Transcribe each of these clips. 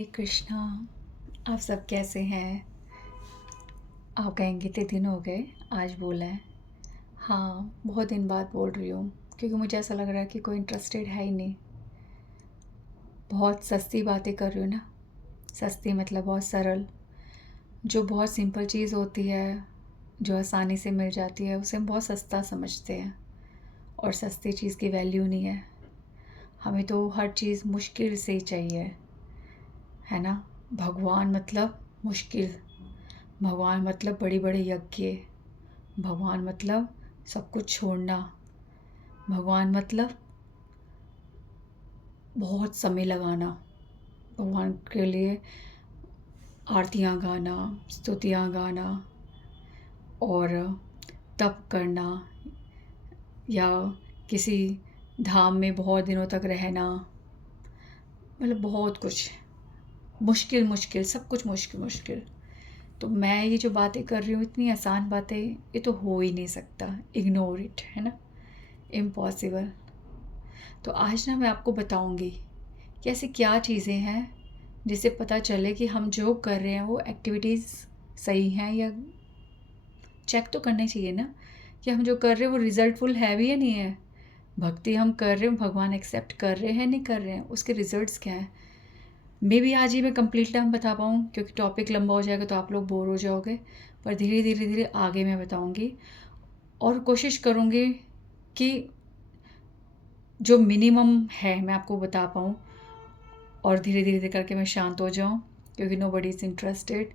हरे कृष्णा। आप सब कैसे हैं? आप कहेंगे इतने दिन हो गए, आज बोला है। हाँ, बहुत दिन बाद बोल रही हूँ क्योंकि मुझे ऐसा लग रहा है कि कोई इंटरेस्टेड है ही नहीं। बहुत सस्ती बातें कर रही हूँ ना। सस्ती मतलब बहुत सरल। जो बहुत सिंपल चीज़ होती है, जो आसानी से मिल जाती है, उसे हम बहुत सस्ता समझते हैं। और सस्ती चीज़ की वैल्यू नहीं है। हमें तो हर चीज़ मुश्किल से ही चाहिए, है ना। भगवान मतलब मुश्किल। भगवान मतलब बड़े बड़े यज्ञ। भगवान मतलब सब कुछ छोड़ना। भगवान मतलब बहुत समय लगाना। भगवान के लिए आरतियाँ गाना, स्तुतियाँ गाना और तप करना, या किसी धाम में बहुत दिनों तक रहना। मतलब बहुत कुछ मुश्किल मुश्किल, सब कुछ मुश्किल मुश्किल। तो मैं ये जो बातें कर रही हूँ, इतनी आसान बातें, ये तो हो ही नहीं सकता। इग्नोर इट, है ना। इम्पॉसिबल। तो आज ना मैं आपको बताऊंगी कि ऐसी क्या चीज़ें हैं जिससे पता चले कि हम जो कर रहे हैं वो एक्टिविटीज़ सही हैं, या चेक तो करना चाहिए ना कि हम जो कर रहे हैं वो रिज़ल्टफुल है भी या नहीं है। भक्ति हम कर रहे हैं, भगवान एक्सेप्ट कर रहे हैं नहीं कर रहे हैं, उसके रिजल्ट्स क्या हैं। मे बी आज ही मैं कंप्लीट ना बता पाऊँ क्योंकि टॉपिक लंबा हो जाएगा तो आप लोग बोर हो जाओगे। पर धीरे धीरे धीरे आगे मैं बताऊँगी और कोशिश करूँगी कि जो मिनिमम है मैं आपको बता पाऊँ, और धीरे धीरे करके मैं शांत हो जाऊँ क्योंकि नो बडी इज़ इंटरेस्टेड।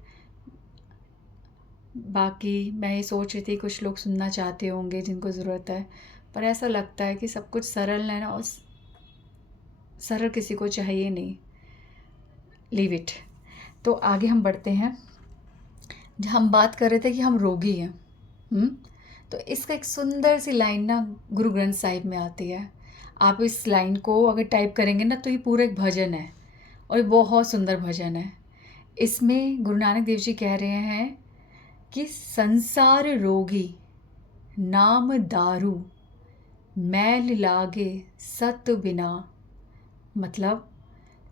बाकी मैं ये सोच रही थी कुछ लोग सुनना चाहते होंगे जिनको ज़रूरत है, पर ऐसा लगता है कि सब कुछ सरल है ना, और सरल किसी को चाहिए नहीं। Leave it. तो आगे हम बढ़ते हैं। हम बात कर रहे थे कि हम रोगी हैं। हुँ? तो इसका एक सुंदर सी लाइन ना गुरु ग्रंथ साहिब में आती है। आप इस लाइन को अगर टाइप करेंगे ना तो ये पूरा एक भजन है, और ये बहुत सुंदर भजन है। इसमें गुरु नानक देव जी कह रहे हैं कि संसार रोगी नाम दारू, मैल लागे सत बिना। मतलब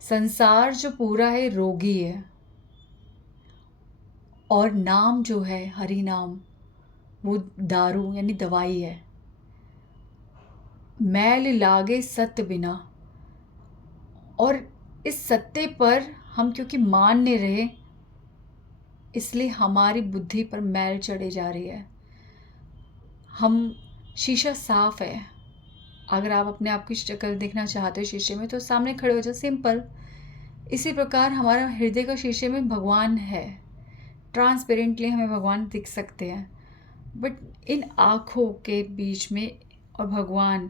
संसार जो पूरा है रोगी है, और नाम जो है हरि नाम वो दारू यानी दवाई है। मैल लागे सत्य बिना, और इस सत्य पर हम क्योंकि मान नहीं रहे, इसलिए हमारी बुद्धि पर मैल चढ़े जा रही है। हम शीशा साफ है। अगर आप अपने आप की शक्ल देखना चाहते हो शीशे में तो सामने खड़े हो जाओ, सिंपल। इसी प्रकार हमारा हृदय का शीशे में भगवान है। ट्रांसपेरेंटली हमें भगवान दिख सकते हैं, बट इन आँखों के बीच में और भगवान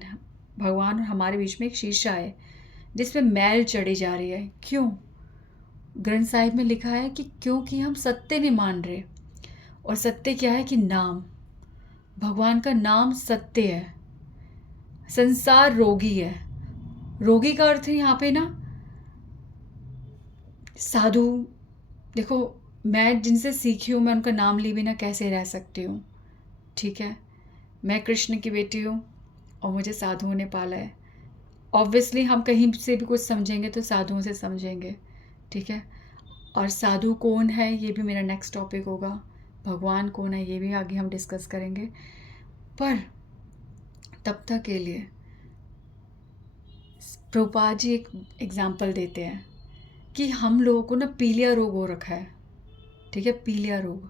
भगवान और हमारे बीच में एक शीशा है जिसमें मैल चढ़ी जा रही है। क्यों? ग्रंथ साहिब में लिखा है कि क्योंकि हम सत्य नहीं मान रहे। और सत्य क्या है कि नाम, भगवान का नाम सत्य है। संसार रोगी है। रोगी का अर्थ है यहाँ पे ना साधु। देखो, मैं जिनसे सीखी हूँ मैं उनका नाम ली बिना कैसे रह सकती हूँ। ठीक है, मैं कृष्ण की बेटी हूँ और मुझे साधुओं ने पाला है। ऑब्वियसली हम कहीं से भी कुछ समझेंगे तो साधुओं से समझेंगे। ठीक है, और साधु कौन है ये भी मेरा नेक्स्ट टॉपिक होगा। भगवान कौन है ये भी आगे हम डिस्कस करेंगे। पर तब तक के लिए प्रभुपाद जी एक एग्जाम्पल देते हैं कि हम लोगों को ना पीलिया रोग हो रखा है। ठीक है, पीलिया रोग।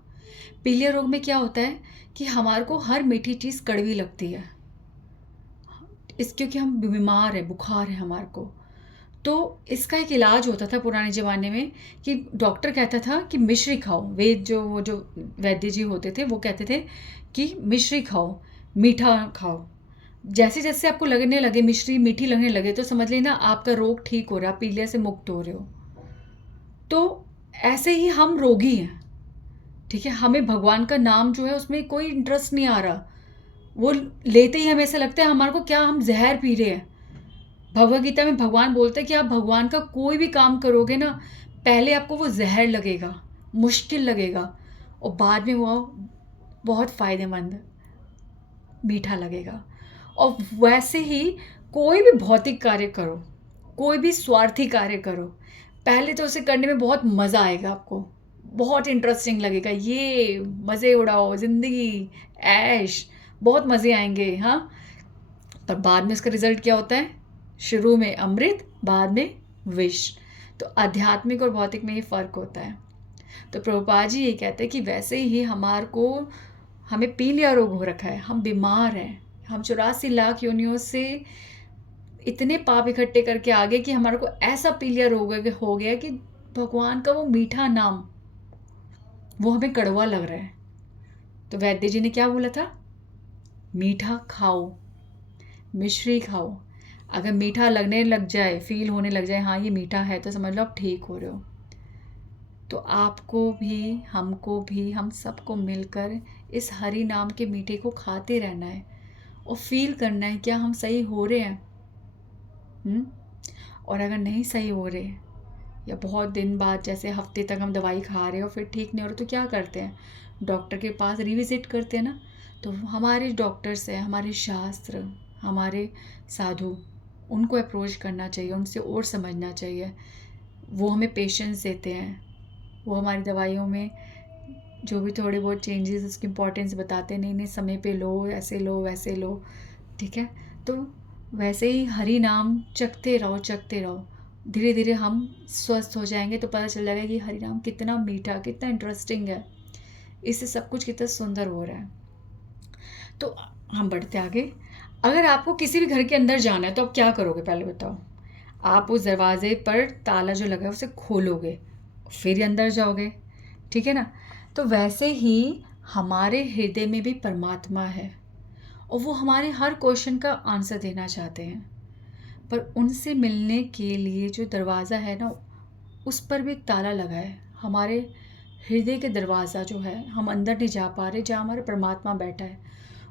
पीलिया रोग में क्या होता है कि हमारे को हर मीठी चीज़ कड़वी लगती है। इस क्योंकि हम बीमार है, बुखार है हमारे को। तो इसका एक इलाज होता था पुराने ज़माने में कि डॉक्टर कहता था कि मिश्री खाओ। वेद जो वो जो वैद्य जी होते थे वो कहते थे कि मिश्री खाओ, मीठा खाओ। जैसे जैसे आपको लगने लगे मिश्री मीठी लगने लगे तो समझ लेना आपका रोग ठीक हो रहा, पीलिया से मुक्त हो रहे हो। तो ऐसे ही हम रोगी हैं। ठीक है, हमें भगवान का नाम जो है उसमें कोई इंटरेस्ट नहीं आ रहा। वो लेते ही हमें ऐसा लगता है हमारे को क्या हम जहर पी रहे हैं। भगवद गीता में भगवान बोलते हैं कि आप भगवान का कोई भी काम करोगे ना, पहले आपको वो जहर लगेगा, मुश्किल लगेगा, और बाद में वो बहुत फ़ायदेमंद, मीठा लगेगा। और वैसे ही कोई भी भौतिक कार्य करो, कोई भी स्वार्थी कार्य करो, पहले तो उसे करने में बहुत मज़ा आएगा आपको, बहुत इंटरेस्टिंग लगेगा, ये मज़े उड़ाओ, ज़िंदगी ऐश, बहुत मज़े आएंगे, हाँ। पर बाद में उसका रिजल्ट क्या होता है? शुरू में अमृत, बाद में विष। तो आध्यात्मिक और भौतिक में ये फ़र्क होता है। तो प्रभुपाद जी ये कहते हैं कि वैसे ही हमें पीलिया रोग हो रखा है, हम बीमार हैं, हम 84 लाख योनियों से इतने पाप इकट्ठे करके आ गए कि हमारे को ऐसा पीलिया रोग हो गया कि भगवान का वो मीठा नाम वो हमें कड़वा लग रहा है। तो वैद्य जी ने क्या बोला था? मीठा खाओ, मिश्री खाओ। अगर मीठा लगने लग जाए, फील होने लग जाए, हाँ ये मीठा है, तो समझ लो आप ठीक हो रहे हो। तो आपको भी, हमको भी, हम सबको मिलकर इस हरि नाम के मीठे को खाते रहना है और फील करना है क्या हम सही हो रहे हैं। और अगर नहीं सही हो रहे या बहुत दिन बाद, जैसे हफ्ते तक हम दवाई खा रहे हो फिर ठीक नहीं हो रहा, तो क्या करते हैं? डॉक्टर के पास रिविज़िट करते हैं ना। तो हमारे डॉक्टर्स हैं, हमारे शास्त्र, हमारे साधु, उनको अप्रोच करना चाहिए, उनसे और समझना चाहिए। वो हमें पेशेंस देते हैं, वो हमारी दवाइयों में जो भी थोड़े बहुत चेंजेस, उसकी इम्पोर्टेंस बताते हैं, नहीं नहीं समय पे लो, ऐसे लो वैसे लो, ठीक है। तो वैसे ही हरि नाम चखते रहो, चखते रहो, धीरे धीरे हम स्वस्थ हो जाएंगे। तो पता चल जाएगा कि हरि नाम कितना मीठा, कितना इंटरेस्टिंग है, इससे सब कुछ कितना सुंदर हो रहा है। तो हम बढ़ते आगे। अगर आपको किसी भी घर के अंदर जाना है तो आप क्या करोगे, पहले बताओ। आप उस दरवाजे पर ताला जो लगा है उसे खोलोगे, फिर अंदर जाओगे, ठीक है ना। तो वैसे ही हमारे हृदय में भी परमात्मा है और वो हमारे हर क्वेश्चन का आंसर देना चाहते हैं। पर उनसे मिलने के लिए जो दरवाज़ा है ना, उस पर भी एक ताला लगा है। हमारे हृदय के दरवाज़ा जो है, हम अंदर नहीं जा पा रहे, जहाँ हमारा परमात्मा बैठा है,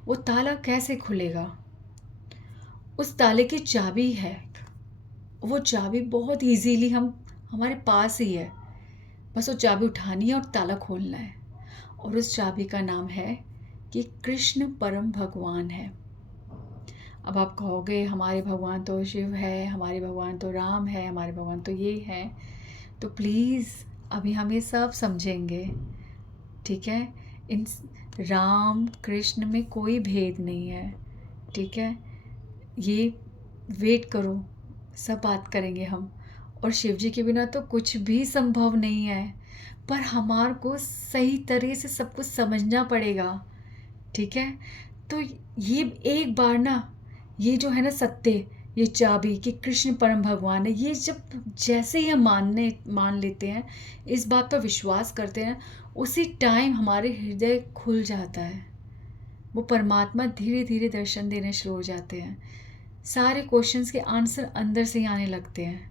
वो ताला कैसे खुलेगा? उस ताले की चाबी है, वो चाबी बहुत इजीली हमारे पास ही है, बस वो चाबी उठानी है और ताला खोलना है। और उस चाबी का नाम है कि कृष्ण परम भगवान है। अब आप कहोगे हमारे भगवान तो शिव है, हमारे भगवान तो राम है, हमारे भगवान तो ये है। तो प्लीज़ अभी हम ये सब समझेंगे, ठीक है। इन राम कृष्ण में कोई भेद नहीं है, ठीक है। ये वेट करो, सब बात करेंगे हम। और शिव जी के बिना तो कुछ भी संभव नहीं है, पर हमार को सही तरह से सब कुछ समझना पड़ेगा, ठीक है। तो ये एक बार ना, ये जो है ना सत्य, ये चाबी कि कृष्ण परम भगवान है, ये जब जैसे ही हम मान लेते हैं, इस बात पर विश्वास करते हैं, उसी टाइम हमारे हृदय खुल जाता है। वो परमात्मा धीरे धीरे दर्शन देने शुरू हो जाते हैं, सारे क्वेश्चंस के आंसर अंदर से ही आने लगते हैं।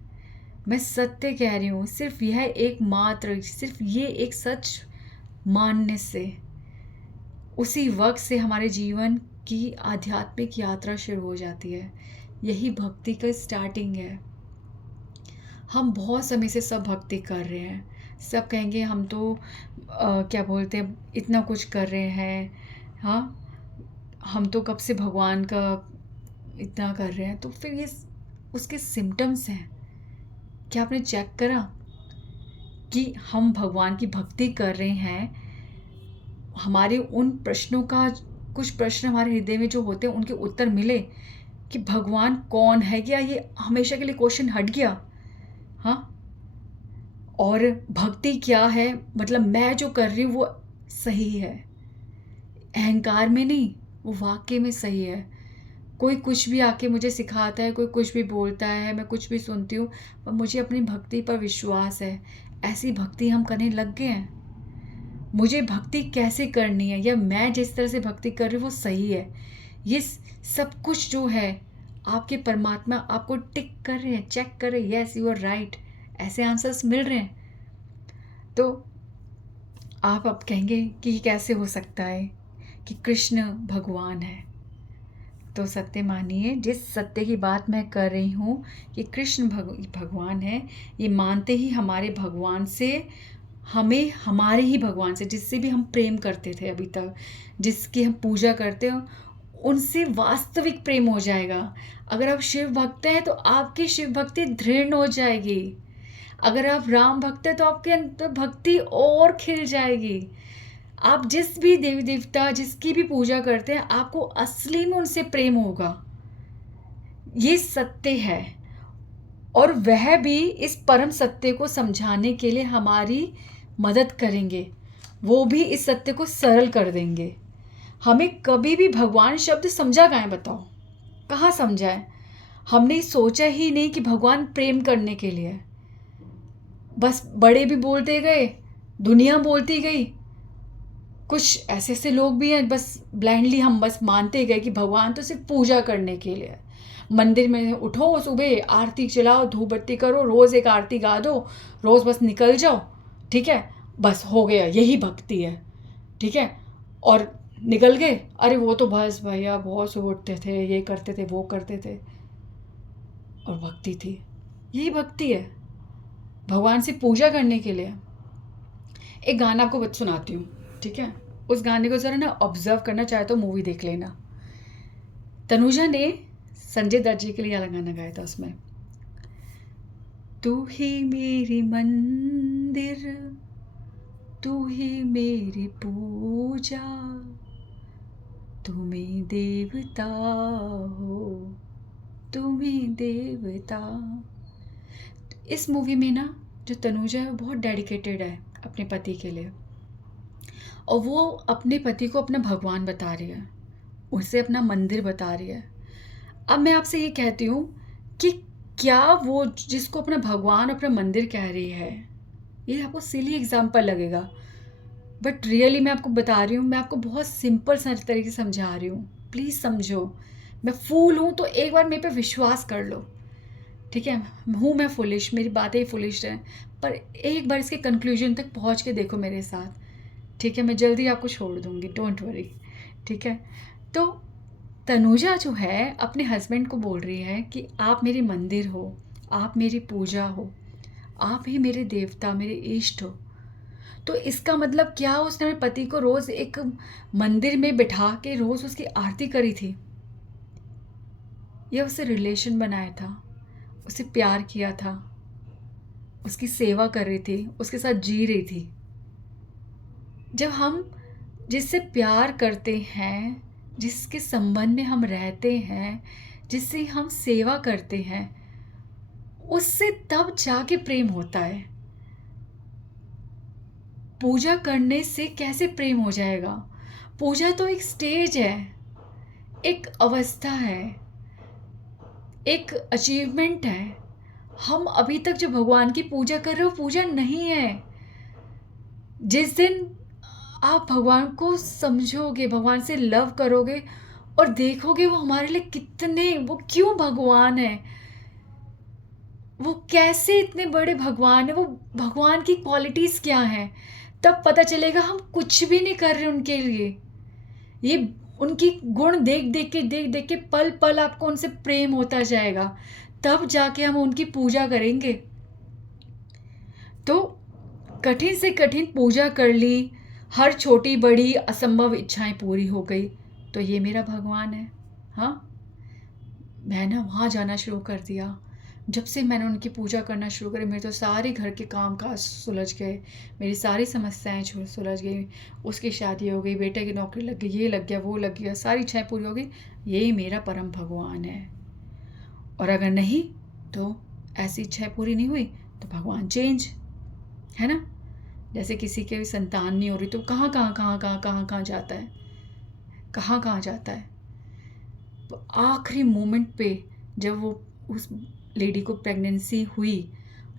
मैं सत्य कह रही हूँ, सिर्फ यह एक मात्र, सिर्फ ये एक सच मानने से, उसी वक्त से हमारे जीवन की आध्यात्मिक यात्रा शुरू हो जाती है। यही भक्ति का स्टार्टिंग है। हम बहुत समय से सब भक्ति कर रहे हैं, सब कहेंगे हम तो क्या बोलते हैं, इतना कुछ कर रहे हैं, हाँ हम तो कब से भगवान का इतना कर रहे हैं। तो फिर ये उसके सिम्टम्स हैं। क्या आपने चेक करा कि हम भगवान की भक्ति कर रहे हैं, हमारे उन प्रश्नों का, कुछ प्रश्न हमारे हृदय में जो होते हैं उनके उत्तर मिले कि भगवान कौन है, क्या ये हमेशा के लिए क्वेश्चन हट गया, हाँ। और भक्ति क्या है, मतलब मैं जो कर रही हूँ वो सही है, अहंकार में नहीं, वो वाकई में सही है। कोई कुछ भी आके मुझे सिखाता है, कोई कुछ भी बोलता है, मैं कुछ भी सुनती हूँ, पर मुझे अपनी भक्ति पर विश्वास है। ऐसी भक्ति हम करने लग गए हैं। मुझे भक्ति कैसे करनी है, या मैं जिस तरह से भक्ति कर रही हूँ वो सही है, ये सब कुछ जो है आपके परमात्मा आपको टिक कर रहे हैं, चेक कर रहे हैं, यस यू आर राइट, ऐसे आंसर्स मिल रहे हैं। तो आप अब कहेंगे कि ये कैसे हो सकता है कि कृष्ण भगवान है। तो सत्य मानिए, जिस सत्य की बात मैं कर रही हूँ कि कृष्ण भगवान है, ये मानते ही हमारे भगवान से, हमें हमारे ही भगवान से, जिससे भी हम प्रेम करते थे अभी तक, जिसकी हम पूजा करते हो, उनसे वास्तविक प्रेम हो जाएगा। अगर आप शिव भक्त हैं तो आपकी शिव भक्ति दृढ़ हो जाएगी। अगर आप राम भक्त हैं तो आपके अंदर भक्ति और खिल जाएगी। आप जिस भी देवी देवता जिसकी भी पूजा करते हैं, आपको असली में उनसे प्रेम होगा। ये सत्य है। और वह भी इस परम सत्य को समझाने के लिए हमारी मदद करेंगे। वो भी इस सत्य को सरल कर देंगे। हमें कभी भी भगवान शब्द समझा कहाँ है बताओ? कहाँ समझा है? हमने सोचा ही नहीं कि भगवान प्रेम करने के लिए है। बस बड़े भी बोलते गए, दुनिया बोलती गई। कुछ ऐसे ऐसे लोग भी हैं, बस ब्लाइंडली हम बस मानते गए कि भगवान तो सिर्फ पूजा करने के लिए है। मंदिर में उठो, सुबह आरती चलाओ, धूप बत्ती करो, रोज़ एक आरती गा दो, रोज़ बस निकल जाओ, ठीक है, बस हो गया, यही भक्ति है, ठीक है। और निकल गए, अरे वो तो बस भैया बहुत सुबह उठते थे, ये करते थे, वो करते थे, और भक्ति थी। यही भक्ति है, भगवान से पूजा करने के लिए। एक गाना आपको बच सुनाती हूँ, ठीक है। उस गाने को ज़रा ना ऑब्जर्व करना, चाहे तो मूवी देख लेना। तनुजा ने संजय दत्त जी के लिए अलग गाना गाया था उसमें। तू ही मेरी मंदिर, तू ही मेरी पूजा, तुम्हें देवता हो, तुम्हें देवता। इस मूवी में ना जो तनुजा है वो बहुत डेडिकेटेड है अपने पति के लिए, और वो अपने पति को अपना भगवान बता रही है, उसे अपना मंदिर बता रही है। अब मैं आपसे ये कहती हूँ कि क्या वो जिसको अपना भगवान अपना मंदिर कह रही है, ये आपको सिली एग्जाम्पल लगेगा, बट रियली मैं आपको बता रही हूँ, मैं आपको बहुत सिंपल सा तरीके से समझा रही हूँ, प्लीज़ समझो। मैं फूल हूँ तो एक बार मेरे पे विश्वास कर लो, ठीक है। हूँ मैं फुलिश, मेरी बातें ही फुलिश हैं, पर एक बार इसके कंक्लूजन तक पहुँच के देखो मेरे साथ, ठीक है। मैं जल्दी आपको छोड़ दूँगी, डोंट वरी, ठीक है। तो तनुजा जो है अपने हस्बैंड को बोल रही है कि आप मेरे मंदिर हो, आप मेरी पूजा हो, आप ही मेरे देवता, मेरे इष्ट हो। तो इसका मतलब क्या, उसने अपने पति को रोज़ एक मंदिर में बिठा के रोज़ उसकी आरती करी थी, या उससे रिलेशन बनाया था, उसे प्यार किया था, उसकी सेवा कर रही थी, उसके साथ जी रही थी। जब हम जिससे प्यार करते हैं, जिसके संबंध में हम रहते हैं, जिससे हम सेवा करते हैं, उससे तब जाके प्रेम होता है। पूजा करने से कैसे प्रेम हो जाएगा? पूजा तो एक स्टेज है, एक अवस्था है, एक अचीवमेंट है। हम अभी तक जो भगवान की पूजा कर रहे हो, पूजा नहीं है। जिस दिन आप भगवान को समझोगे, भगवान से लव करोगे और देखोगे वो हमारे लिए कितने, वो क्यों भगवान है, वो कैसे इतने बड़े भगवान है, वो भगवान की क्वालिटीज़ क्या हैं, तब पता चलेगा हम कुछ भी नहीं कर रहे उनके लिए। ये उनकी गुण देख देख के पल पल आपको उनसे प्रेम होता जाएगा, तब जाके हम उनकी पूजा करेंगे। तो कठिन से कठिन पूजा कर ली, हर छोटी बड़ी असंभव इच्छाएं पूरी हो गई, तो ये मेरा भगवान है। हाँ, मैं ना वहाँ जाना शुरू कर दिया। जब से मैंने उनकी पूजा करना शुरू करी, मेरे तो सारे घर के काम काज सुलझ गए, मेरी सारी समस्याएं सुलझ गई। उसकी शादी हो गई, बेटे की नौकरी लग गई, ये लग गया, वो लग गया, सारी इच्छाएं पूरी हो गई। यही मेरा परम भगवान है। और अगर नहीं, तो ऐसी इच्छाएं पूरी नहीं हुई तो भगवान चेंज, है ना। जैसे किसी के भी संतान नहीं हो रही तो कहाँ जाता है, कहाँ जाता है। तो आखिरी मोमेंट पे जब वो उस लेडी को प्रेगनेंसी हुई,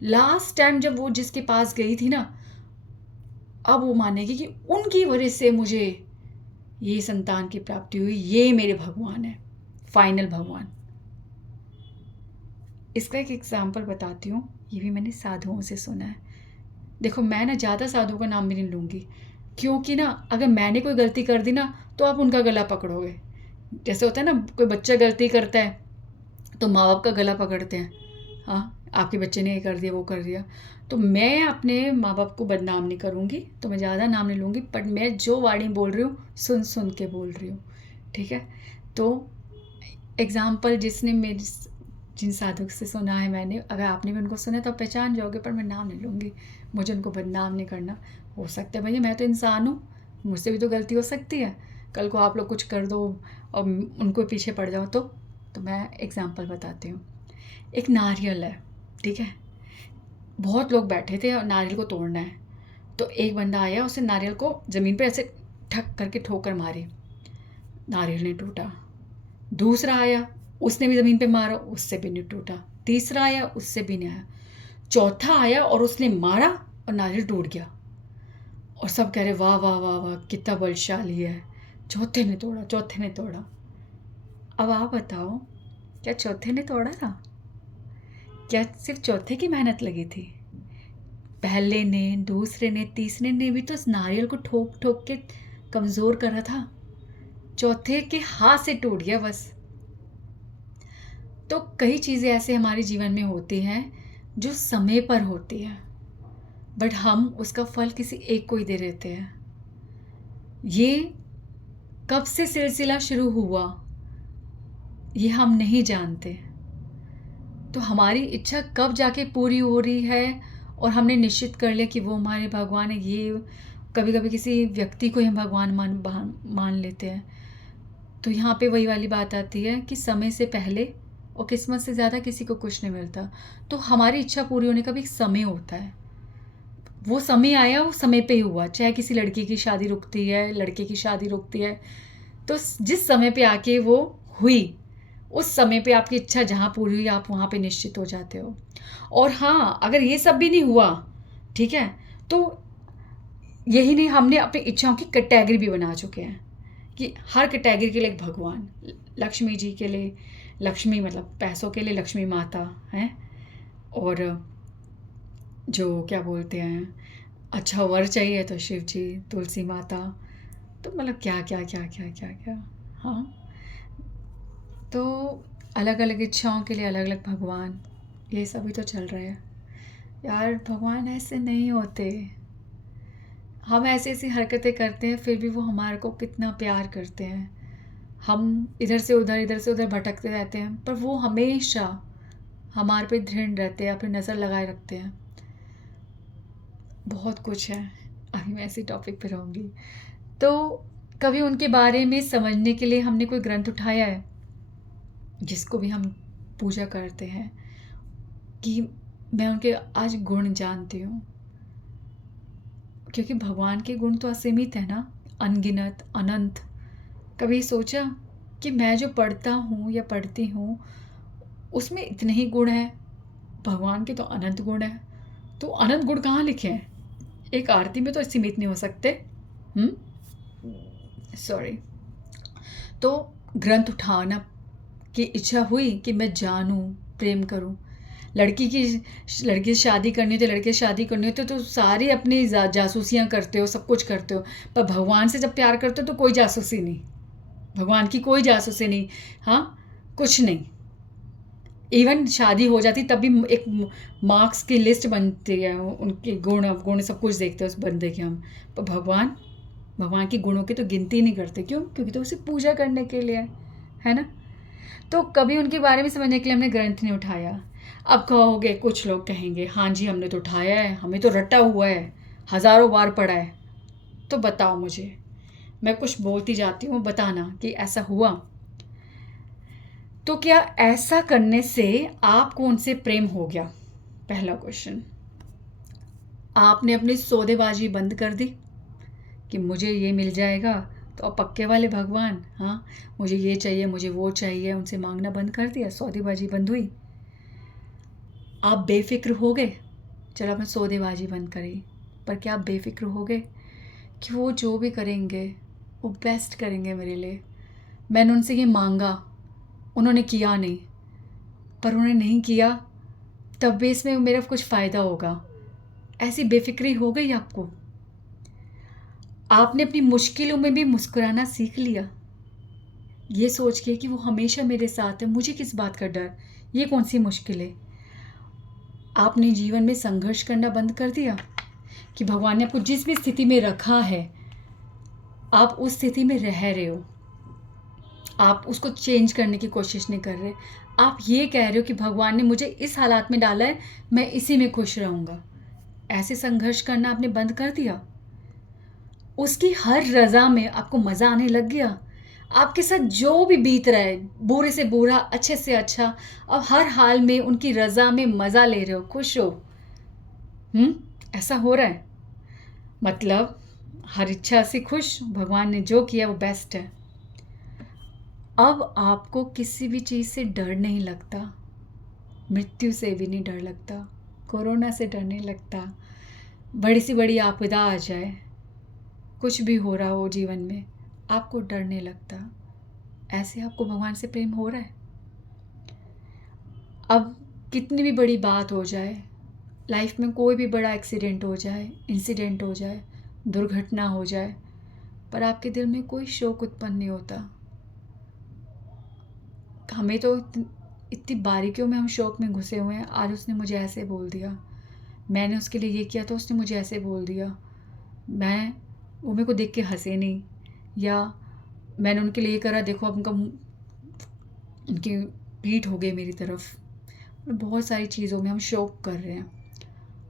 लास्ट टाइम जब वो जिसके पास गई थी ना, अब वो मानेगी कि उनकी वजह से मुझे ये संतान की प्राप्ति हुई, ये मेरे भगवान है, फाइनल भगवान। इसका एक एग्जाम्पल बताती हूँ, ये भी मैंने साधुओं से सुना है। देखो, मैं ना ज़्यादा साधुओं का नाम भी नहीं लूँगी, क्योंकि ना अगर मैंने कोई गलती कर दी ना तो आप उनका गला पकड़ोगे। जैसे होता है ना, कोई बच्चा गलती करता है तो माँ बाप का गला पकड़ते हैं, हाँ आपके बच्चे ने ये कर दिया, वो कर दिया। तो मैं अपने माँ बाप को बदनाम नहीं करूँगी, तो मैं ज़्यादा नाम नहीं लूँगी, बट मैं जो वाणी बोल रही हूँ सुन सुन के बोल रही हूँ, ठीक है। तो एग्ज़ाम्पल जिसने मेरी जिन साधु से सुना है मैंने, अगर आपने भी उनको सुना तो आप पहचान जाओगे, पर मैं नाम नहीं लूँगी, मुझे उनको बदनाम नहीं करना। हो सकता है भैया, मैं तो इंसान हूँ, मुझसे भी तो गलती हो सकती है, कल को आप लोग कुछ कर दो और उनको पीछे पड़ जाओ तो मैं एग्ज़ाम्पल बताती हूँ। एक नारियल है, ठीक है, बहुत लोग बैठे थे और नारियल को तोड़ना है, तो एक बंदा आया, उसने नारियल को ज़मीन पर ऐसे ठक करके ठोकर मारी, नारियल नहीं टूटा। दूसरा आया, उसने भी ज़मीन पे मारा, उससे भी नहीं टूटा। तीसरा आया, उससे भी नहीं आया। चौथा आया और उसने मारा और नारियल टूट गया, और सब कह रहे वाह वाह वाह वाह, कितना बलशाली है, चौथे ने तोड़ा, चौथे ने तोड़ा। अब आप बताओ, क्या चौथे ने तोड़ा था? क्या सिर्फ चौथे की मेहनत लगी थी? पहले ने, दूसरे ने, तीसरे ने भी तो इस नारियल को ठोक ठोक के कमज़ोर करा था, चौथे के हाथ से टूट गया बस। तो कई चीज़ें ऐसे हमारे जीवन में होती हैं जो समय पर होती हैं, बट हम उसका फल किसी एक को ही दे देते हैं। ये कब से सिलसिला शुरू हुआ ये हम नहीं जानते, तो हमारी इच्छा कब जाके पूरी हो रही है और हमने निश्चित कर लिया कि वो हमारे भगवान है। ये कभी कभी किसी व्यक्ति को ही हम भगवान मान लेते हैं। तो यहाँ पे वही वाली बात आती है कि समय से पहले और किस्मत से ज़्यादा किसी को कुछ नहीं मिलता। तो हमारी इच्छा पूरी होने का भी एक समय होता है, वो समय आया, वो समय पे ही हुआ। चाहे किसी लड़की की शादी रुकती है, लड़के की शादी रुकती है, तो जिस समय पे आके वो हुई, उस समय पे आपकी इच्छा जहाँ पूरी हुई, आप वहाँ पे निश्चित हो जाते हो। और हाँ, अगर ये सब भी नहीं हुआ, ठीक है, तो यही नहीं, हमने अपनी इच्छाओं की कैटेगरी भी बना चुके हैं कि हर कैटेगरी के लिए एक भगवान। लक्ष्मी जी के लिए लक्ष्मी, मतलब पैसों के लिए लक्ष्मी माता हैं, और जो क्या बोलते हैं, अच्छा वर चाहिए तो शिव जी, तुलसी माता, तो मतलब क्या क्या क्या क्या क्या क्या। हाँ, तो अलग अलग इच्छाओं के लिए अलग अलग भगवान, ये सभी तो चल रहे हैं यार। भगवान ऐसे नहीं होते, हम ऐसी ऐसी हरकतें करते हैं, फिर भी वो हमारे को कितना प्यार करते हैं। हम इधर से उधर भटकते रहते हैं, पर वो हमेशा हमारे पे दृढ़ रहते हैं, अपनी नज़र लगाए रखते हैं। बहुत कुछ है, अभी मैं इसी टॉपिक पे रहूँगी। तो कभी उनके बारे में समझने के लिए हमने कोई ग्रंथ उठाया है जिसको भी हम पूजा करते हैं, कि मैं उनके आज गुण जानती हूँ, क्योंकि भगवान के गुण तो असीमित है ना, अनगिनत, अनंत। कभी सोचा कि मैं जो पढ़ता हूँ या पढ़ती हूँ उसमें इतने ही गुण हैं, भगवान के तो अनंत गुण हैं, तो अनंत गुण कहाँ लिखे हैं? एक आरती में तो सीमित नहीं हो सकते। सॉरी। तो ग्रंथ उठाना की इच्छा हुई कि मैं जानूं, प्रेम करूं। लड़की से शादी करनी होती है, लड़के से शादी करनी होती है, तो सारी अपनी जासूसियाँ करते हो, सब कुछ करते हो, पर भगवान से जब प्यार करते हो तो कोई जासूसी नहीं, भगवान की कोई जासूसी नहीं। हाँ, कुछ नहीं। इवन शादी हो जाती तब भी एक मार्क्स की लिस्ट बनती है, उनके गुण सब कुछ देखते हैं उस बंदे के हम। पर भगवान के गुणों की तो गिनती नहीं करते। क्यों? क्योंकि तो उसे पूजा करने के लिए है ना। तो कभी उनके बारे में समझने के लिए हमने ग्रंथ नहीं उठाया। अब कहोगे, कुछ लोग कहेंगे हाँ जी हमने तो उठाया है, हमें तो रटा हुआ है, हज़ारों बार पढ़ा है। तो बताओ मुझे, मैं कुछ बोलती जाती हूँ, बताना कि ऐसा हुआ। तो क्या ऐसा करने से आपको उनसे प्रेम हो गया? पहला क्वेश्चन। आपने अपनी सौदेबाजी बंद कर दी कि मुझे ये मिल जाएगा, तो अब पक्के वाले भगवान, हाँ मुझे ये चाहिए, मुझे वो चाहिए, उनसे मांगना बंद कर दिया, सौदेबाजी बंद हुई। आप बेफिक्र हो गए, चलो आपने सौदेबाजी बंद करी, पर क्या आप बेफिक्र हो गए कि वो जो भी करेंगे वो बेस्ट करेंगे मेरे लिए? मैंने उनसे ये मांगा, उन्होंने किया नहीं, पर उन्होंने नहीं किया तब भी इसमें मेरा कुछ फ़ायदा होगा, ऐसी बेफिक्री हो गई आपको? आपने अपनी मुश्किलों में भी मुस्कुराना सीख लिया, ये सोच के कि वो हमेशा मेरे साथ है, मुझे किस बात का डर, ये कौन सी मुश्किल है। आपने जीवन में संघर्ष करना बंद कर दिया कि भगवान ने आपको जिस भी स्थिति में रखा है आप उस स्थिति में रह रहे हो, आप उसको चेंज करने की कोशिश नहीं कर रहे, आप ये कह रहे हो कि भगवान ने मुझे इस हालात में डाला है, मैं इसी में खुश रहूँगा। ऐसे संघर्ष करना आपने बंद कर दिया। उसकी हर रज़ा में आपको मज़ा आने लग गया। आपके साथ जो भी बीत रहा है, बुरे से बुरा, अच्छे से अच्छा, अब हर हाल में उनकी रज़ा में मज़ा ले रहे हो, खुश हो। ऐसा हो रहा है। मतलब हर इच्छा से खुश, भगवान ने जो किया वो बेस्ट है। अब आपको किसी भी चीज़ से डर नहीं लगता, मृत्यु से भी नहीं डर लगता, कोरोना से डर नहीं लगता, बड़ी से बड़ी आपदा आ जाए, कुछ भी हो रहा हो जीवन में, आपको डर नहीं लगता। ऐसे आपको भगवान से प्रेम हो रहा है। अब कितनी भी बड़ी बात हो जाए, लाइफ में कोई भी बड़ा एक्सीडेंट हो जाए, इंसिडेंट हो जाए, दुर्घटना हो जाए, पर आपके दिल में कोई शोक उत्पन्न नहीं होता। हमें तो इतनी बारीकियों में हम शौक में घुसे हुए हैं। आज उसने मुझे ऐसे बोल दिया, मैंने उसके लिए ये किया तो उसने मुझे ऐसे बोल दिया, वो मेरे को देख के हंसे नहीं, या मैंने उनके लिए करा, देखो अब उनकी पीठ हो गई मेरी तरफ। बहुत सारी चीज़ों में हम शौक कर रहे हैं,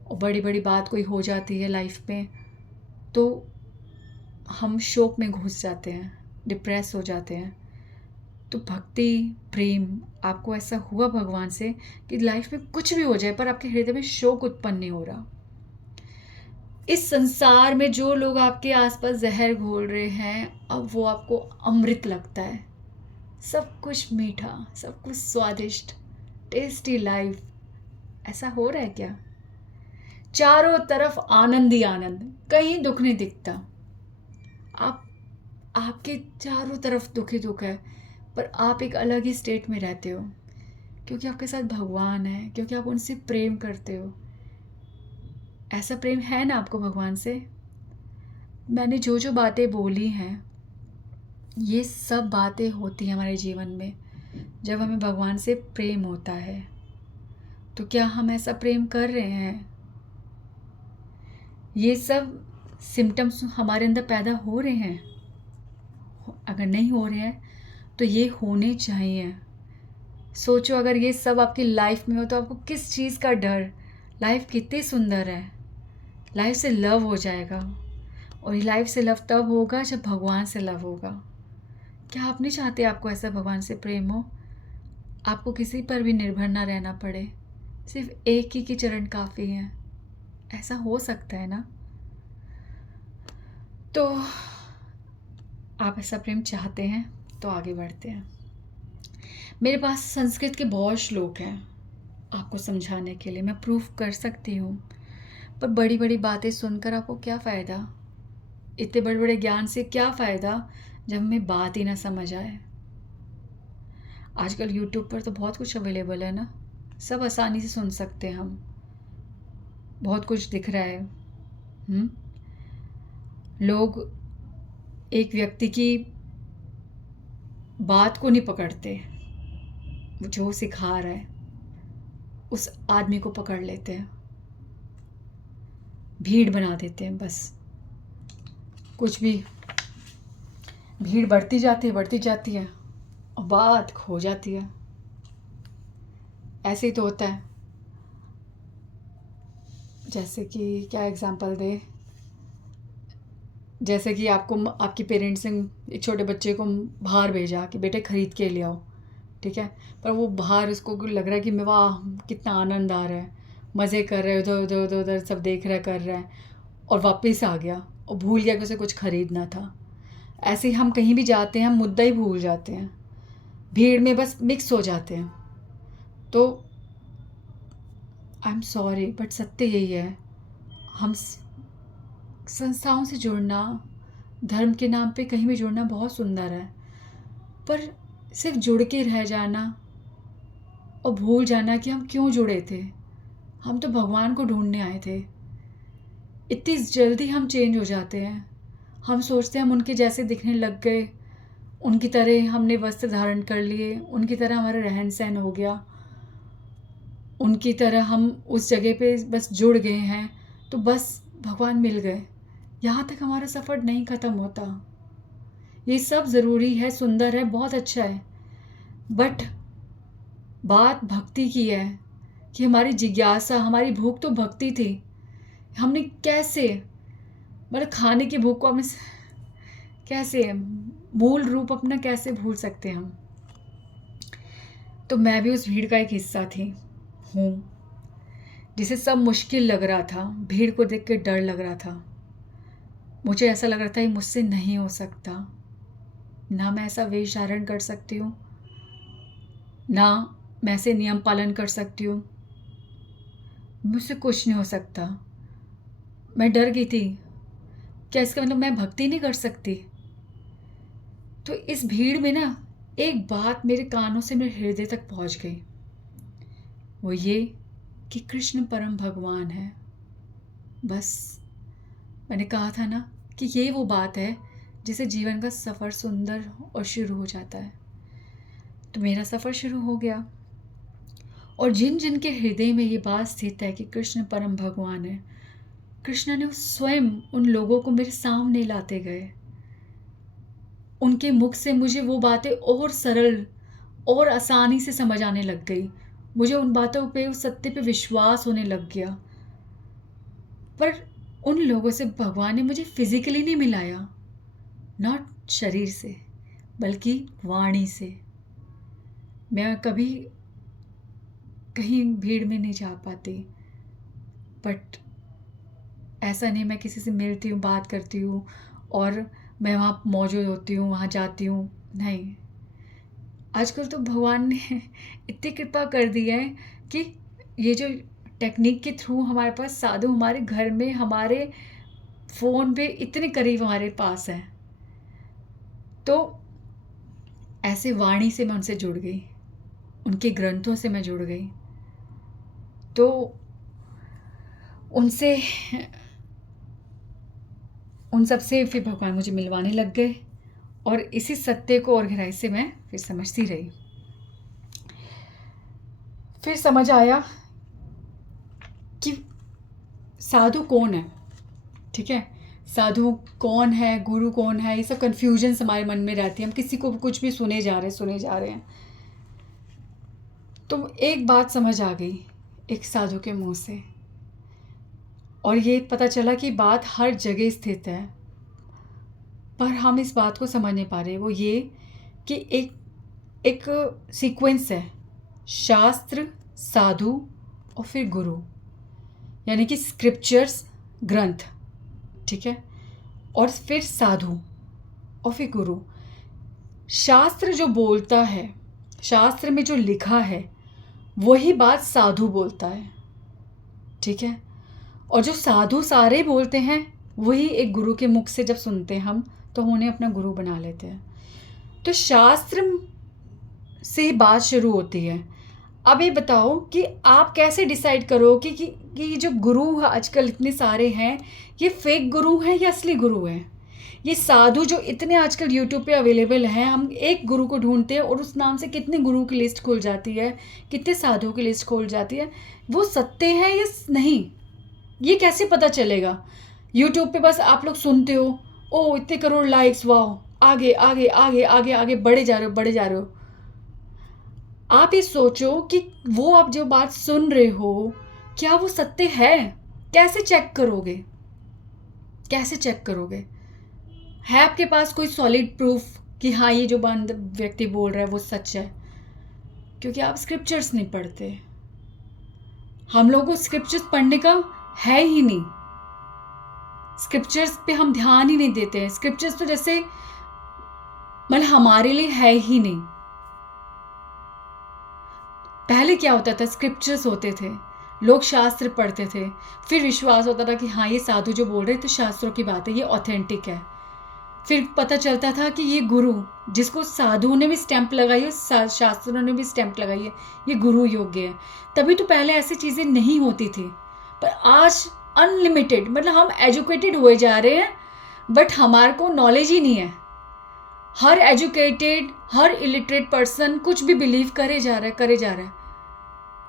और बड़ी बड़ी बात कोई हो जाती है लाइफ में तो हम शौक में घुस जाते हैं, डिप्रेस हो जाते हैं। तो भक्ति, प्रेम, आपको ऐसा हुआ भगवान से कि लाइफ में कुछ भी हो जाए पर आपके हृदय में शोक उत्पन्न नहीं हो रहा। इस संसार में जो लोग आपके आसपास जहर घोल रहे हैं, अब वो आपको अमृत लगता है। सब कुछ मीठा, सब कुछ स्वादिष्ट, टेस्टी लाइफ। ऐसा हो रहा है क्या? चारों तरफ आनंद ही आनंद, कहीं दुख नहीं दिखता। आपके चारों तरफ दुख ही दुख है, पर आप एक अलग ही स्टेट में रहते हो, क्योंकि आपके साथ भगवान है, क्योंकि आप उनसे प्रेम करते हो। ऐसा प्रेम है ना आपको भगवान से? मैंने जो जो बातें बोली हैं, ये सब बातें होती हैं हमारे जीवन में जब हमें भगवान से प्रेम होता है। तो क्या हम ऐसा प्रेम कर रहे हैं? ये सब सिम्टम्स हमारे अंदर पैदा हो रहे हैं? अगर नहीं हो रहे हैं तो ये होने चाहिए। सोचो, अगर ये सब आपकी लाइफ में हो तो आपको किस चीज़ का डर? लाइफ कितनी सुंदर है। लाइफ से लव हो जाएगा, और ये लाइफ से लव तब होगा जब भगवान से लव होगा। क्या आप नहीं चाहते आपको ऐसा भगवान से प्रेम हो? आपको किसी पर भी निर्भर ना रहना पड़े, सिर्फ एक ही की चरण काफ़ी है। ऐसा हो सकता है ना? तो आप ऐसा प्रेम चाहते हैं तो आगे बढ़ते हैं। मेरे पास संस्कृत के बहुत श्लोक हैं आपको समझाने के लिए, मैं प्रूफ कर सकती हूँ, पर बड़ी बड़ी बातें सुनकर आपको क्या फ़ायदा? इतने बड़े बड़े ज्ञान से क्या फ़ायदा जब हमें बात ही ना समझ आए? आजकल यूट्यूब पर तो बहुत कुछ अवेलेबल है ना, सब आसानी से सुन सकते हैं हम, बहुत कुछ दिख रहा है। लोग एक व्यक्ति की बात को नहीं पकड़ते, वो जो सिखा रहा है उस आदमी को पकड़ लेते हैं, भीड़ बना देते हैं। बस कुछ भी, भीड़ बढ़ती जाती है और बात खो जाती है। ऐसे ही तो होता है। जैसे कि क्या एग्जांपल दे, जैसे कि आपके पेरेंट्स ने एक छोटे बच्चे को बाहर भेजा कि बेटे ख़रीद के ले आओ, ठीक है, पर वो बाहर उसको लग रहा है कि वाह कितना आनंद आ रहा है, मज़े कर रहे हैं, उधर उधर उधर उधर सब देख रहा कर रहा है, और वापस आ गया और भूल गया कि उसे कुछ ख़रीदना था। ऐसे ही हम कहीं भी जाते हैं, हम मुद्दा ही भूल जाते हैं, भीड़ में बस मिक्स हो जाते हैं। तो आई एम सॉरी, बट सत्य यही है। हम संस्थाओं से जुड़ना, धर्म के नाम पे कहीं भी जुड़ना बहुत सुंदर है, पर सिर्फ जुड़ के रह जाना और भूल जाना कि हम क्यों जुड़े थे। हम तो भगवान को ढूंढने आए थे। इतनी जल्दी हम चेंज हो जाते हैं, हम सोचते हैं हम उनके जैसे दिखने लग गए, उनकी तरह हमने वस्त्र धारण कर लिए, उनकी तरह हमारा रहन सहन हो गया, उनकी तरह हम उस जगह पे बस जुड़ गए हैं तो बस भगवान मिल गए। यहाँ तक हमारा सफ़र नहीं ख़त्म होता। ये सब ज़रूरी है, सुंदर है, बहुत अच्छा है, बट बात भक्ति की है कि हमारी जिज्ञासा, हमारी भूख तो भक्ति थी। हमने कैसे, मतलब खाने की भूख को हमने कैसे, मूल रूप अपना कैसे भूल सकते हैं हम। तो मैं भी उस भीड़ का एक हिस्सा थी, हूँ, जिसे सब मुश्किल लग रहा था। भीड़ को देख के डर लग रहा था। मुझे ऐसा लग रहा था ये मुझसे नहीं हो सकता, ना मैं ऐसा वेश धारण कर सकती हूँ, ना मैं ऐसे नियम पालन कर सकती हूँ, मुझसे कुछ नहीं हो सकता। मैं डर गई थी, क्या इसका मतलब मैं भक्ति नहीं कर सकती? तो इस भीड़ में ना एक बात मेरे कानों से मेरे हृदय तक पहुंच गई, वो ये कि कृष्ण परम भगवान है। बस मैंने कहा था ना कि ये वो बात है जिसे जीवन का सफ़र सुंदर और शुरू हो जाता है। तो मेरा सफ़र शुरू हो गया, और जिन जिन के हृदय में ये बात स्थित है कि कृष्ण परम भगवान है, कृष्ण ने स्वयं उन लोगों को मेरे सामने लाते गए। उनके मुख से मुझे वो बातें और सरल और आसानी से समझ आने लग गई। मुझे उन बातों पे, उस सत्य पे विश्वास होने लग गया। पर उन लोगों से भगवान ने मुझे फिजिकली नहीं मिलाया, नॉट शरीर से, बल्कि वाणी से। मैं कभी कहीं भीड़ में नहीं जा पाती, बट ऐसा नहीं मैं किसी से मिलती हूँ, बात करती हूँ और मैं वहाँ मौजूद होती हूँ, वहाँ जाती हूँ, नहीं। आजकल तो भगवान ने इतनी कृपा कर दी है कि ये जो टेक्निक के थ्रू हमारे पास साधु हमारे घर में, हमारे फ़ोन पे इतने करीब हमारे पास है। तो ऐसे वाणी से मैं उनसे जुड़ गई, उनके ग्रंथों से मैं जुड़ गई। तो उनसे, उन सब से फिर भगवान मुझे मिलवाने लग गए, और इसी सत्य को और गहराई से मैं फिर समझती रही। फिर समझ आया कि साधु कौन है, ठीक है, साधु कौन है, गुरु कौन है, ये सब कन्फ्यूजन्स हमारे मन में रहती है। हम किसी को कुछ भी सुने जा रहे हैं। तो एक बात समझ आ गई एक साधु के मुंह से, और ये पता चला कि बात हर जगह स्थित है, पर हम इस बात को समझ नहीं पा रहे। वो ये कि एक सीक्वेंस है, शास्त्र, साधु और फिर गुरु, यानी कि स्क्रिप्चर्स, ग्रंथ, ठीक है, और फिर साधु और फिर गुरु। शास्त्र जो बोलता है, शास्त्र में जो लिखा है, वही बात साधु बोलता है, ठीक है, और जो साधु सारे बोलते हैं वही एक गुरु के मुख से जब सुनते हैं हम, तो उन्हें अपना गुरु बना लेते हैं। तो शास्त्र से बात शुरू होती है। अब ये बताओ कि आप कैसे डिसाइड करो कि जो गुरु आजकल इतने सारे हैं, ये फेक गुरु हैं या असली गुरु हैं? ये साधु जो इतने आजकल यूट्यूब पे अवेलेबल हैं, हम एक गुरु को ढूंढते हैं और उस नाम से कितने गुरु की लिस्ट खुल जाती है, कितने साधुओं की लिस्ट खुल जाती है, वो सत्य है या नहीं, ये कैसे पता चलेगा? यूट्यूब पे बस आप लोग सुनते हो, ओ इतने करोड़ लाइक्स, वाह, आगे आगे आगे आगे आगे बढ़े जा रहे हो। आप ये सोचो कि वो आप जो बात सुन रहे हो, क्या वो सत्य है? कैसे चेक करोगे? है आपके पास कोई सॉलिड प्रूफ कि हाँ ये जो व्यक्ति बोल रहा है वो सच है? क्योंकि आप स्क्रिप्चर्स नहीं पढ़ते। हम लोगों को स्क्रिप्चर्स पढ़ने का है ही नहीं, स्क्रिप्चर्स पे हम ध्यान ही नहीं देते हैं। स्क्रिप्चर्स तो जैसे मतलब हमारे लिए है ही नहीं। पहले क्या होता था, स्क्रिप्चर्स होते थे, लोग शास्त्र पढ़ते थे, फिर विश्वास होता था कि हाँ ये साधु जो बोल रहे तो शास्त्रों की बात है, ये ऑथेंटिक है। फिर पता चलता था कि ये गुरु, जिसको साधुओं ने भी स्टैंप लगाई है, शास्त्रों ने भी स्टैंप लगाई है, ये गुरु योग्य है। तभी तो पहले ऐसी चीज़ें नहीं होती थी, पर आज अनलिमिटेड, मतलब हम एजुकेटेड हुए जा रहे हैं, बट हमारे को नॉलेज ही नहीं है। हर एजुकेटेड, हर इलिटरेट पर्सन कुछ भी बिलीव करे जा रहा है।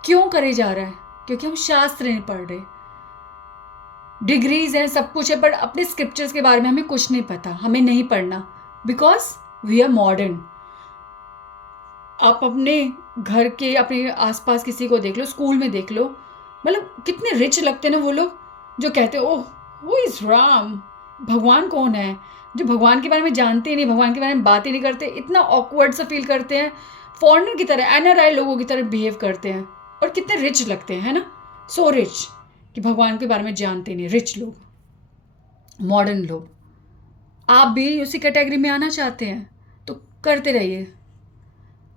क्यों करे जा रहा है? क्योंकि हम शास्त्र नहीं पढ़ रहे। डिग्रीज हैं, सब कुछ है, बट अपने स्क्रिप्चर्स के बारे में हमें कुछ नहीं पता, हमें नहीं पढ़ना, बिकॉज वी आर मॉडर्न। आप अपने घर के अपने आसपास किसी को देख लो, स्कूल में देख लो, मतलब कितने रिच लगते हैं ना वो लोग जो कहते हैं ओह हु इज़ राम, भगवान कौन है, जो भगवान के बारे में जानते ही नहीं, भगवान के बारे में बात ही नहीं करते, इतना ऑकवर्ड सा फील करते हैं, फॉरेनर की तरह NRI लोगों की तरह बिहेव करते हैं और कितने रिच लगते हैं, है ना, सो रिच कि भगवान के बारे में जानते नहीं, रिच लोग, मॉडर्न लोग। आप भी उसी कैटेगरी में आना चाहते हैं तो करते रहिए।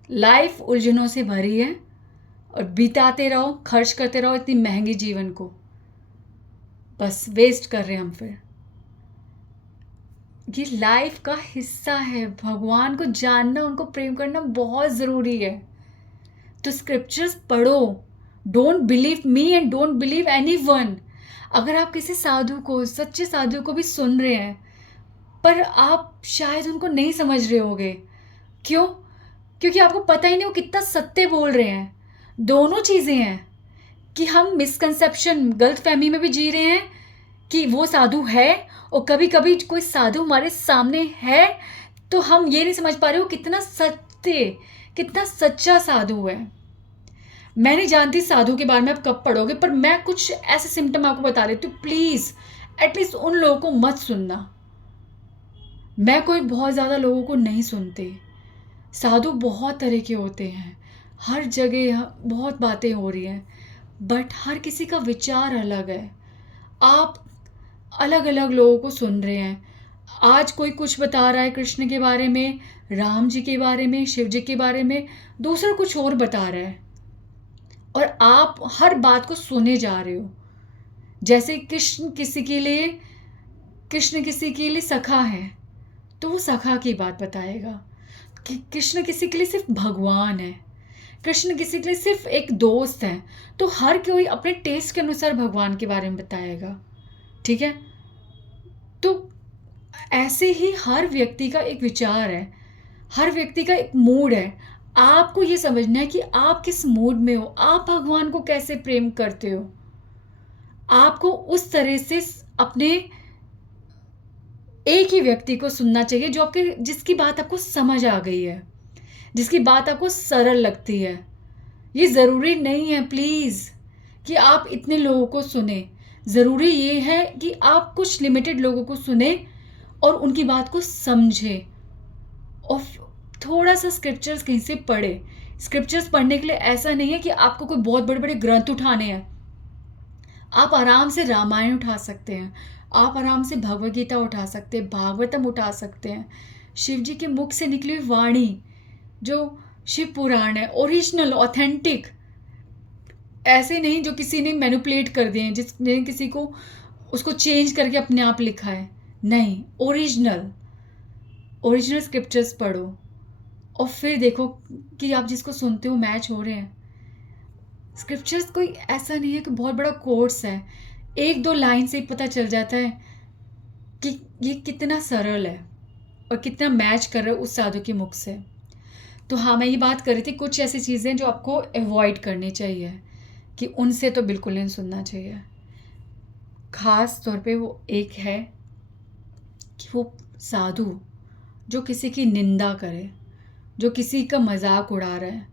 लाइफ उलझनों से भरी है और बिताते रहो, खर्च करते रहो इतनी महंगी जीवन को, बस वेस्ट कर रहे हैं हम। फिर ये लाइफ का हिस्सा है, भगवान को जानना, उनको प्रेम करना बहुत ज़रूरी है। तो स्क्रिप्चर्स पढ़ो, don't believe me and don't believe anyone. अगर आप किसी साधु को, सच्चे साधु को भी सुन रहे हैं पर आप शायद उनको नहीं समझ रहे होगे, क्यों? क्योंकि आपको पता ही नहीं वो कितना सत्य बोल रहे हैं। दोनों चीज़ें हैं कि हम मिसकंसेप्शन, गलत फहमी में भी जी रहे हैं कि वो साधु है, और कभी कभी कोई साधु हमारे सामने है तो हम ये नहीं समझ पा रहे हो कितना सत्य, कितना सच्चा साधु है। मैं नहीं जानती साधु के बारे में आप कब पढ़ोगे, पर मैं कुछ ऐसे सिम्टम आपको बता देती हूँ। प्लीज़ एटलीस्ट उन लोगों को मत सुनना। मैं कोई बहुत ज़्यादा लोगों को नहीं सुनती। साधु बहुत तरह के होते हैं, हर जगह बहुत बातें हो रही हैं, बट हर किसी का विचार अलग है। आप अलग अलग लोगों को सुन रहे हैं। आज कोई कुछ बता रहा है कृष्ण के बारे में, राम जी के बारे में, शिव जी के बारे में, दूसरा कुछ और बता रहा है, और आप हर बात को सुने जा रहे हो। जैसे कृष्ण किसी के लिए सखा है तो वो सखा की बात बताएगा, कि कृष्ण किसी के लिए सिर्फ भगवान है, कृष्ण किसी के लिए सिर्फ एक दोस्त है, तो हर कोई अपने टेस्ट के अनुसार भगवान के बारे में बताएगा। ठीक है, तो ऐसे ही हर व्यक्ति का एक विचार है, हर व्यक्ति का एक मूड है। आपको ये समझना है कि आप किस मूड में हो, आप भगवान को कैसे प्रेम करते हो। आपको उस तरह से अपने एक ही व्यक्ति को सुनना चाहिए जो जिसकी बात आपको समझ आ गई है, जिसकी बात आपको सरल लगती है। ये ज़रूरी नहीं है प्लीज़ कि आप इतने लोगों को सुने। ज़रूरी ये है कि आप कुछ लिमिटेड लोगों को सुने और उनकी बात को समझे, और थोड़ा सा स्क्रिप्चर्स कहीं से पढ़े। स्क्रिप्चर्स पढ़ने के लिए ऐसा नहीं है कि आपको कोई बहुत बड़े बड़े ग्रंथ उठाने हैं। आप आराम से रामायण उठा सकते हैं, आप आराम से भगवद गीता उठा सकते हैं, भागवतम उठा सकते हैं, शिव जी के मुख से निकली हुई वाणी जो शिव पुराण है, ओरिजिनल ऑथेंटिक, ऐसे नहीं जो किसी ने मैनिपुलेट कर दिए, जिसने किसी को उसको चेंज करके अपने आप लिखा है। नहीं, ओरिजिनल स्क्रिप्चर्स पढ़ो और फिर देखो कि आप जिसको सुनते हो मैच हो रहे हैं। स्क्रिप्चर्स कोई ऐसा नहीं है कि बहुत बड़ा कोर्स है, एक दो लाइन से ही पता चल जाता है कि ये कितना सरल है और कितना मैच कर रहा है उस साधु के मुख से। तो हाँ, मैं ये बात कर रही थी कुछ ऐसी चीज़ें जो आपको अवॉइड करनी चाहिए, कि उनसे तो बिल्कुल नहीं सुनना चाहिए। ख़ास तौर पे वो एक है कि वो साधु जो किसी की निंदा करे, जो किसी का मजाक उड़ा रहा है,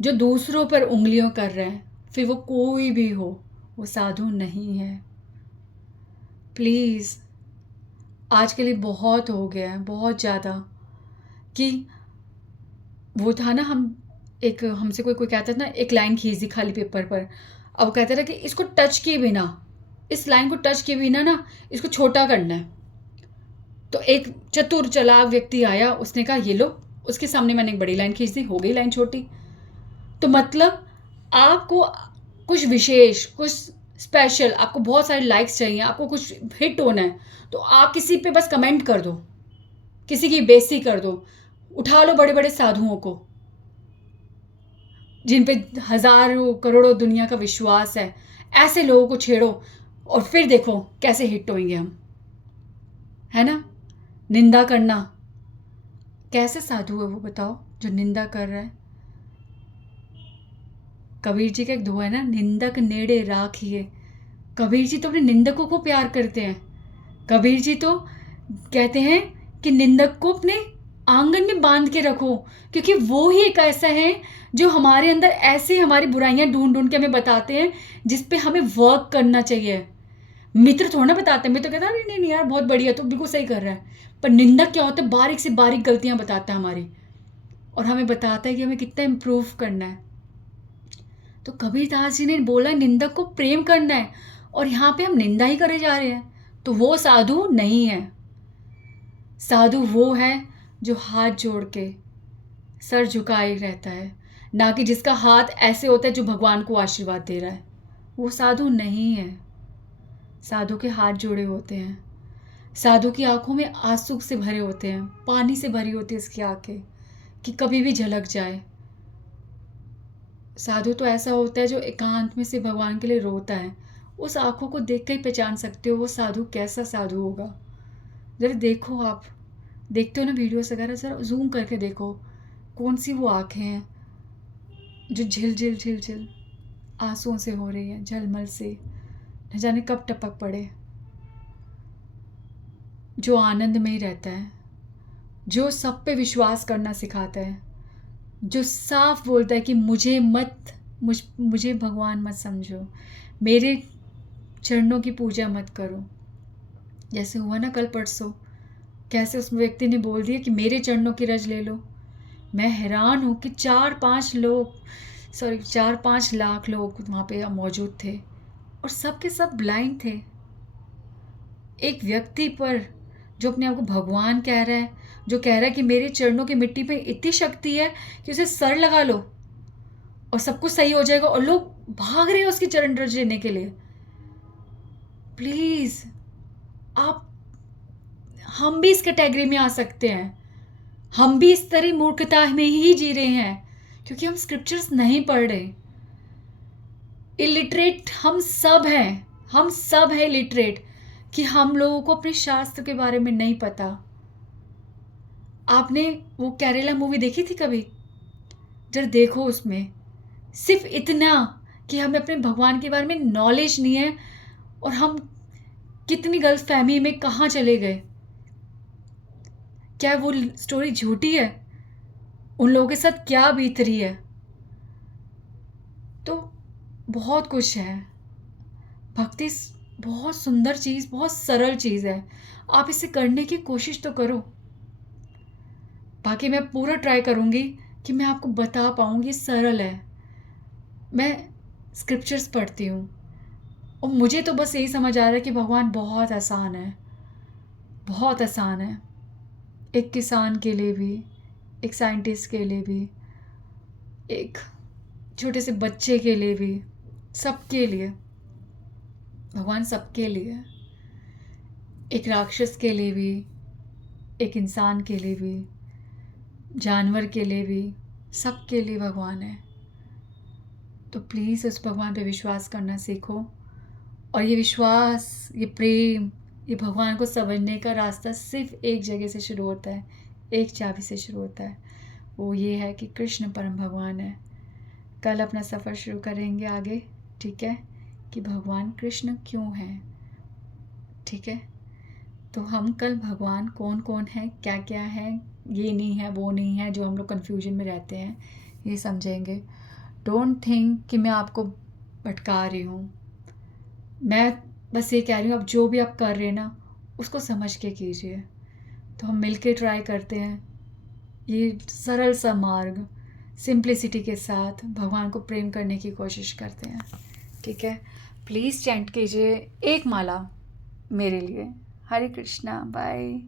जो दूसरों पर उंगलियों कर रहा है, फिर वो कोई भी हो, वो साधु नहीं है। प्लीज़, आज के लिए बहुत हो गया है, बहुत ज़्यादा। कि वो था ना, हमसे कोई कहता था ना, एक लाइन खींच दी खाली पेपर पर, अब वो कहता था कि इसको टच किए बिना, इस लाइन को टच किए बिना ना इसको छोटा करना है। तो एक चतुर चालाक व्यक्ति आया, उसने कहा ये लो, उसके सामने मैंने एक बड़ी लाइन खींच दी, हो गई लाइन छोटी। तो मतलब आपको कुछ विशेष, कुछ स्पेशल, आपको बहुत सारे लाइक्स चाहिए, आपको कुछ हिट होना है, तो आप किसी पे बस कमेंट कर दो, किसी की बेइज्जती कर दो। उठा लो बड़े बड़े साधुओं को जिन पे हजारों करोड़ों दुनिया का विश्वास है, ऐसे लोगों को छेड़ो और फिर देखो कैसे हिट होंगे हम, है ना। निंदा करना, कैसे साधु है वो बताओ जो निंदा कर रहा है। कबीर जी का एक दोहा है ना, निंदक नेड़े राखिए। कबीर जी तो अपने निंदकों को प्यार करते हैं। कबीर जी तो कहते हैं कि निंदक को अपने आंगन में बांध के रखो, क्योंकि वो ही एक ऐसा है जो हमारे अंदर ऐसे हमारी बुराइयां ढूंढ ढूंढ के हमें बताते हैं जिस पे हमें वर्क करना चाहिए। मित्र थोड़ा ना बताते हैं, मित्र कहता है नहीं नहीं नहीं यार बहुत बढ़िया, तो बिल्कुल सही कर रहा है। पर निंदक क्या होता है, बारीक से बारीक गलतियां बताता है हमारी, और हमें बताता है कि हमें कितना इम्प्रूव करना है। तो कबीरदास जी ने बोला निंदक को प्रेम करना है, और यहाँ पे हम निंदा ही करे जा रहे हैं। तो वो साधु नहीं है। साधु वो है जो हाथ जोड़ के सर झुकाए रहता है, ना कि जिसका हाथ ऐसे होता है जो भगवान को आशीर्वाद दे रहा है। वो साधु नहीं है। साधु के हाथ जोड़े होते हैं, साधु की आंखों में आंसू से भरे होते हैं, पानी से भरी होती है इसकी आंखें कि कभी भी झलक जाए। साधु तो ऐसा होता है जो एकांत में से भगवान के लिए रोता है। उस आंखों को देख कर ही पहचान सकते हो वो साधु कैसा साधु होगा। जरा देखो, आप देखते हो ना वीडियोस वगैरह, जरा जूम करके देखो कौन सी वो आंखें हैं जो झिल झिल झिल झिल आंसुओं से हो रही है, झलमल से, न जाने कब टपक पड़े। जो आनंद में ही रहता है, जो सब पे विश्वास करना सिखाता है, जो साफ बोलता है कि मुझे भगवान मत समझो, मेरे चरणों की पूजा मत करो। जैसे हुआ ना कल परसों, कैसे उस व्यक्ति ने बोल दिया कि मेरे चरणों की रज ले लो। मैं हैरान हूँ कि 4-5 लाख लोग वहाँ पे मौजूद थे, और सब के सब ब्लाइंड थे। एक व्यक्ति पर जो अपने आप को भगवान कह रहा है, जो कह रहा है कि मेरे चरणों की मिट्टी पे इतनी शक्ति है कि उसे सर लगा लो और सब कुछ सही हो जाएगा, और लोग भाग रहे हैं उसकी चरण रज लेने के लिए। प्लीज आप, हम भी इस कैटेगरी में आ सकते हैं। हम भी इस तरह मूर्खता में ही जी रहे हैं क्योंकि हम स्क्रिप्चर्स नहीं पढ़ रहे। इलिटरेट हम सब हैं इलिटरेट, कि हम लोगों को अपने शास्त्र के बारे में नहीं पता। आपने वो केरला मूवी देखी थी कभी? जरा देखो, उसमें सिर्फ इतना कि हमें अपने भगवान के बारे में नॉलेज नहीं है, और हम कितनी गलतफहमी में कहाँ चले गए। क्या वो स्टोरी झूठी है? उन लोगों के साथ क्या बीत रही है? तो बहुत कुछ है। भक्ति बहुत सुंदर चीज़, बहुत सरल चीज़ है। आप इसे करने की कोशिश तो करो। बाकी मैं पूरा ट्राई करूँगी कि मैं आपको बता पाऊँ ये सरल है। मैं स्क्रिप्चर्स पढ़ती हूँ, और मुझे तो बस यही समझ आ रहा है कि भगवान बहुत आसान है, बहुत आसान है। एक किसान के लिए भी, एक साइंटिस्ट के लिए भी, एक छोटे से बच्चे के लिए भी, सबके लिए भगवान, सबके लिए। एक राक्षस के लिए भी, एक इंसान के लिए भी, जानवर के लिए भी, सबके लिए भगवान है। तो प्लीज़ उस भगवान पे विश्वास करना सीखो। और ये विश्वास, ये प्रेम, ये भगवान को समझने का रास्ता सिर्फ एक जगह से शुरू होता है, एक चाबी से शुरू होता है। वो ये है कि कृष्ण परम भगवान है। कल अपना सफ़र शुरू करेंगे आगे, ठीक है, कि भगवान कृष्ण क्यों हैं, ठीक है। तो हम कल भगवान कौन कौन है, क्या क्या है, ये नहीं है वो नहीं है, जो हम लोग कन्फ्यूजन में रहते हैं, ये समझेंगे। डोंट थिंक कि मैं आपको भटका रही हूँ। मैं बस ये कह रही हूँ, अब जो भी आप कर रहे हैं ना, उसको समझ के कीजिए। तो हम मिलके ट्राई करते हैं ये सरल सा मार्ग, सिंप्लिसिटी के साथ भगवान को प्रेम करने की कोशिश करते हैं, ठीक है। प्लीज़ चैंट कीजिए एक माला मेरे लिए। हरे कृष्णा, बाय।